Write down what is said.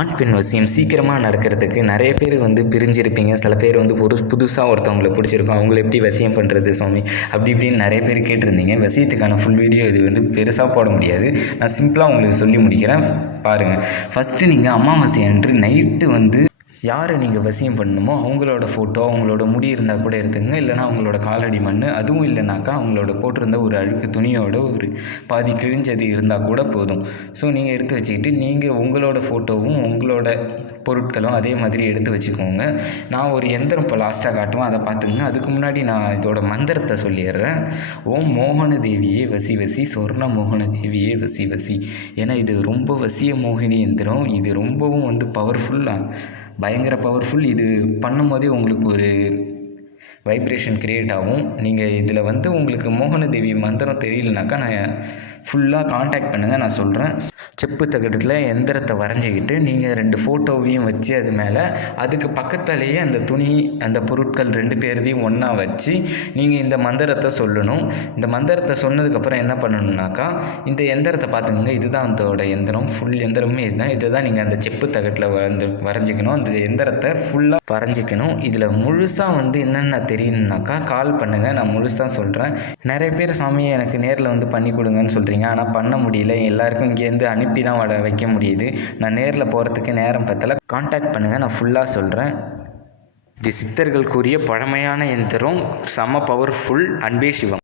ஆண் பெண் வசியம் சீக்கிரமாக நடக்கிறதுக்கு நிறைய பேர் வந்து பிரிஞ்சிருப்பீங்க. சில பேர் வந்து ஒரு புதுசாக ஒருத்தவங்களை பிடிச்சிருக்கும். அவங்கள எப்படி வசியம் பண்ணுறது சுவாமி? அப்படி இப்படின்னு நிறைய பேர் கேட்டிருந்தீங்க. வசியத்துக்கான ஃபுல் வீடியோ இது வந்து பெருசாக போட முடியாது. நான் சிம்பிளாக உங்களுக்கு சொல்லி முடிக்கிறேன். பாருங்கள் ஃபஸ்ட்டு நீங்கள் அமாவாசை அன்று நைட்டு வந்து யாரை நீங்கள் வசியம் பண்ணணுமோ அவங்களோட ஃபோட்டோ அவங்களோட முடி இருந்தால் கூட எடுத்துங்க இல்லைனா அவங்களோட காலடி மண் அதுவும் இல்லைனாக்கா அவங்களோட போட்டிருந்த ஒரு அழுக்கு துணியோட ஒரு பாதி கிழிஞ்சது இருந்தால் கூட போதும். ஸோ நீங்கள் எடுத்து வச்சுக்கிட்டு நீங்கள் உங்களோட ஃபோட்டோவும் உங்களோட பொருட்களும் அதே மாதிரி எடுத்து வச்சுக்கோங்க. நான் ஒரு எந்திரம் இப்போ லாஸ்ட்டாக காட்டுவேன். அதை பார்த்துங்க அதுக்கு முன்னாடி நான் இதோட மந்திரத்தை சொல்லிடுறேன். ஓம் மோகன தேவியே வசி வசி சொர்ண மோகன தேவியே வசி வசி. ஏன்னா இது ரொம்ப வசிய மோகினி எந்திரம். இது ரொம்பவும் வந்து பவர்ஃபுல்லாக பயங்கர பவர்ஃபுல் இது பண்ணும்போதே உங்களுக்கு ஒரு வைப்ரேஷன் க்ரியேட் ஆகும். நீங்கள் இதில் வந்து உங்களுக்கு மோகனதேவி மந்திரம் தெரியலனாக்கா நான் ஃபுல்லாக காண்டாக்ட் பண்ணுங்கள் நான் சொல்கிறேன் செப்பு தகட்டத்தில் எந்திரத்தை வரைஞ்சிக்கிட்டு நீங்கள் ரெண்டு ஃபோட்டோவையும் வச்சு அது மேலே அதுக்கு பக்கத்துலேயே அந்த துணி அந்த பொருட்கள் ரெண்டு பேர்தையும் ஒன்றா வச்சு நீங்கள் இந்த மந்திரத்தை சொல்லணும். இந்த மந்திரத்தை சொன்னதுக்கப்புறம் என்ன பண்ணணுன்னாக்கா இந்த எந்திரத்தை பார்த்துக்கோங்க இதுதான் அதோட எந்திரம். ஃபுல் எந்திரமே இதுதான். இதை தான் நீங்கள் அந்த செப்பு தகட்டில் வந்து வரைஞ்சிக்கணும். அந்த எந்திரத்தை ஃபுல்லாக வரைஞ்சிக்கணும். இதில் முழுசாக வந்து என்னென்ன தெரியணுன்னாக்கா கால் பண்ணுங்கள் நான் முழுசாக சொல்கிறேன் நிறைய பேர் சாமி எனக்கு நேரில் வந்து பண்ணி கொடுங்கன்னு சொல்கிறீங்க ஆனால் பண்ண முடியல. எல்லாருக்கும் இங்கேருந்து அனுப்பி தான் வட வைக்க முடியுது. நான் நேரில் போகிறதுக்கு நேரம் பத்தல. காண்டாக்ட் பண்ணுங்கள் நான் ஃபுல்லாக சொல்கிறேன் இது சித்தர்கள் கூறிய பழமையான எந்திரம். செம பவர்ஃபுல் அன்பே சிவம்.